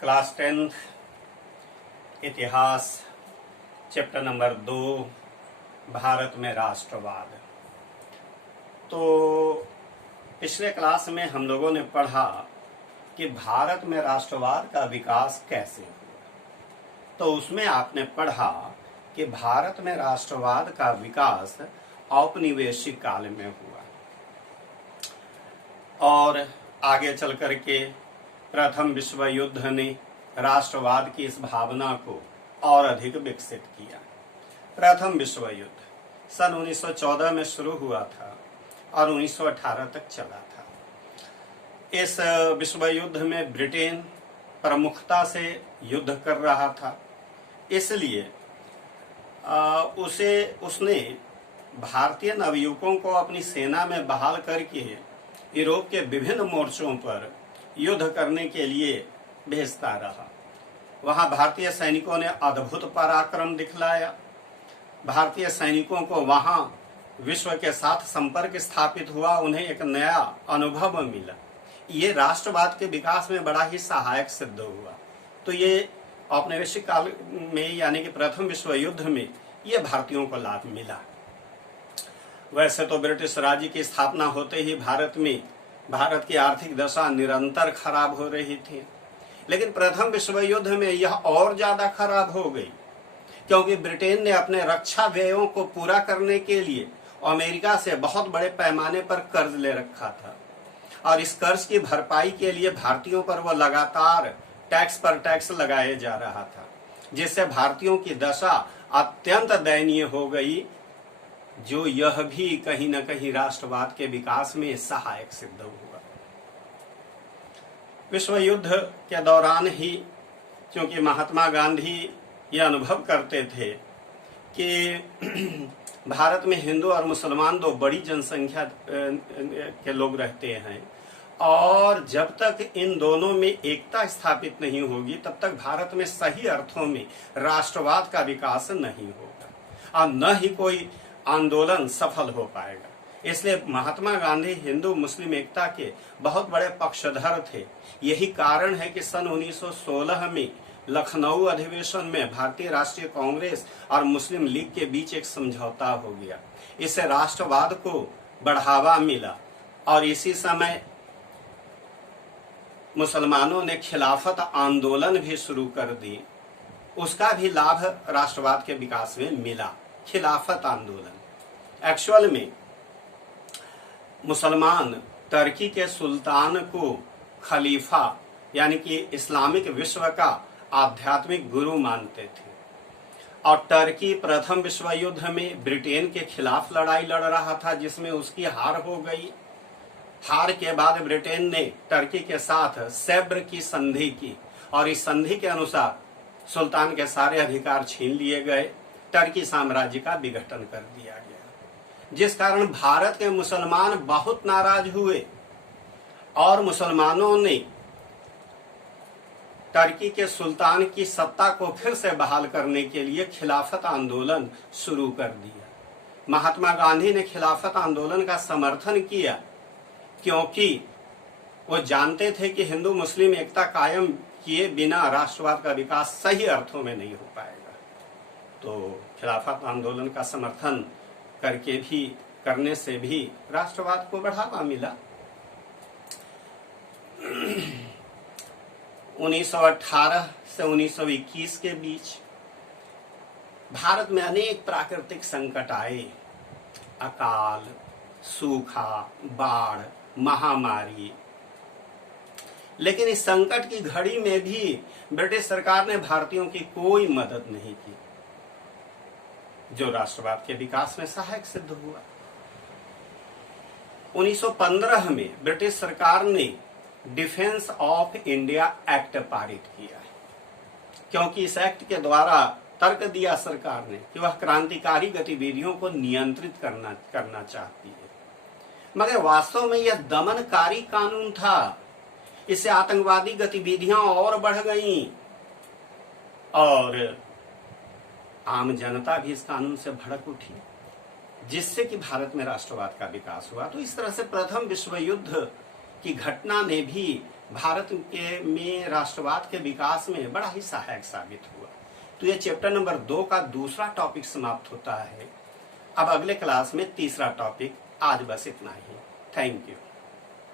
Class 10th इतिहास chapter number 2 Bharat में राष्ट्रवाद। तो पिछले क्लास में हम लोगों ने पढ़ा कि भारत में राष्ट्रवाद का विकास कैसे हुआ। तो उसमें आपने पढ़ा कि भारत में राष्ट्रवाद का विकास औपनिवेशिक काल में हुआ और आगे चल करके प्रथम विश्व युद्ध ने राष्ट्रवाद की इस भावना को और अधिक विकसित किया। प्रथम विश्व युद्ध सन 1914 में शुरू हुआ था और 1918 तक चला था। इस विश्व युद्ध में ब्रिटेन प्रमुखता से युद्ध कर रहा था, इसलिए उसने भारतीय नवयुवकों को अपनी सेना में बहाल करके यूरोप के विभिन्न मोर्चों पर युद्ध करने के लिए भेजता रहा। वहां भारतीय सैनिकों ने अद्भुत पराक्रम दिखलाया। भारतीय सैनिकों को वहां विश्व के साथ संपर्क स्थापित हुआ, उन्हें एक नया अनुभव मिला। ये राष्ट्रवाद के विकास में बड़ा ही सहायक सिद्ध हुआ। तो ये औपनिवेशिक काल में यानी कि प्रथम विश्व युद्ध में ये भारतीयों को लाभ मिला। वैसे तो ब्रिटिश राज्य की स्थापना होते ही भारत की आर्थिक दशा निरंतर खराब हो रही थी, लेकिन प्रथम विश्व युद्ध में यह और ज्यादा खराब हो गई, क्योंकि ब्रिटेन ने अपने रक्षा व्ययों को पूरा करने के लिए अमेरिका से बहुत बड़े पैमाने पर कर्ज ले रखा था और इस कर्ज की भरपाई के लिए भारतीयों पर वह लगातार टैक्स पर टैक्स लगाए जा रहा था, जिससे भारतीयों की दशा अत्यंत दयनीय हो गई, जो यह भी कहीं न कहीं राष्ट्रवाद के विकास में सहायक सिद्ध हुआ। विश्व युद्ध के दौरान ही क्योंकि महात्मा गांधी ये अनुभव करते थे कि भारत में हिंदू और मुसलमान दो बड़ी जनसंख्या के लोग रहते हैं और जब तक इन दोनों में एकता स्थापित नहीं होगी तब तक भारत में सही अर्थों में राष्ट्रवाद का विकास नहीं होगा और न ही कोई आंदोलन सफल हो पाएगा। इसलिए महात्मा गांधी हिंदू मुस्लिम एकता के बहुत बड़े पक्षधर थे। यही कारण है कि सन 1916 में लखनऊ अधिवेशन में भारतीय राष्ट्रीय कांग्रेस और मुस्लिम लीग के बीच एक समझौता हो गया। इससे राष्ट्रवाद को बढ़ावा मिला और इसी समय मुसलमानों ने खिलाफत आंदोलन भी शुरू कर दी। उसका भी लाभ राष्ट्रवाद के विकास में मिला। खिलाफत आंदोलन एक्चुअल में मुसलमान टर्की के सुल्तान को खलीफा यानी कि इस्लामिक विश्व का आध्यात्मिक गुरु मानते थे और टर्की प्रथम विश्व युद्ध में ब्रिटेन के खिलाफ लड़ाई लड़ रहा था, जिसमें उसकी हार हो गई। हार के बाद ब्रिटेन ने टर्की के साथ सेब्र की संधि की और इस संधि के अनुसार सुल्तान के सारे अधिकार छीन लिए गए। टर्की साम्राज्य का विघटन कर दिया गया, जिस कारण भारत के मुसलमान बहुत नाराज हुए और मुसलमानों ने टर्की के सुल्तान की सत्ता को फिर से बहाल करने के लिए खिलाफत आंदोलन शुरू कर दिया। महात्मा गांधी ने खिलाफत आंदोलन का समर्थन किया क्योंकि वो जानते थे कि हिंदू मुस्लिम एकता कायम किए बिना राष्ट्रवाद का विकास सही अर्थों में नहीं हो पाएगा। तो खिलाफत आंदोलन का समर्थन करने से भी राष्ट्रवाद को बढ़ावा मिला। 1918 से 1921 के बीच भारत में अनेक प्राकृतिक संकट आए। अकाल, सूखा, बाढ़, महामारी। लेकिन इस संकट की घड़ी में भी ब्रिटिश सरकार ने भारतीयों की कोई मदद नहीं की, जो राष्ट्रवाद के विकास में सहायक सिद्ध हुआ। 1915 में ब्रिटिश सरकार ने डिफेंस ऑफ इंडिया एक्ट पारित किया, क्योंकि इस एक्ट के द्वारा तर्क दिया सरकार ने कि वह क्रांतिकारी गतिविधियों को नियंत्रित करना चाहती है। मगर वास्तव में यह दमनकारी कानून था। इससे आतंकवादी गतिविधियां और बढ़ गईं और आम जनता भी इस कानून से भड़क उठी, जिससे कि भारत में राष्ट्रवाद का विकास हुआ। तो इस तरह से प्रथम विश्व युद्ध की घटना ने भी भारत के में राष्ट्रवाद के विकास में बड़ा ही सहायक साबित हुआ। तो ये चैप्टर नंबर 2 का दूसरा टॉपिक समाप्त होता है। अब अगले क्लास में तीसरा टॉपिक। आज बस इतना ही। Thank you.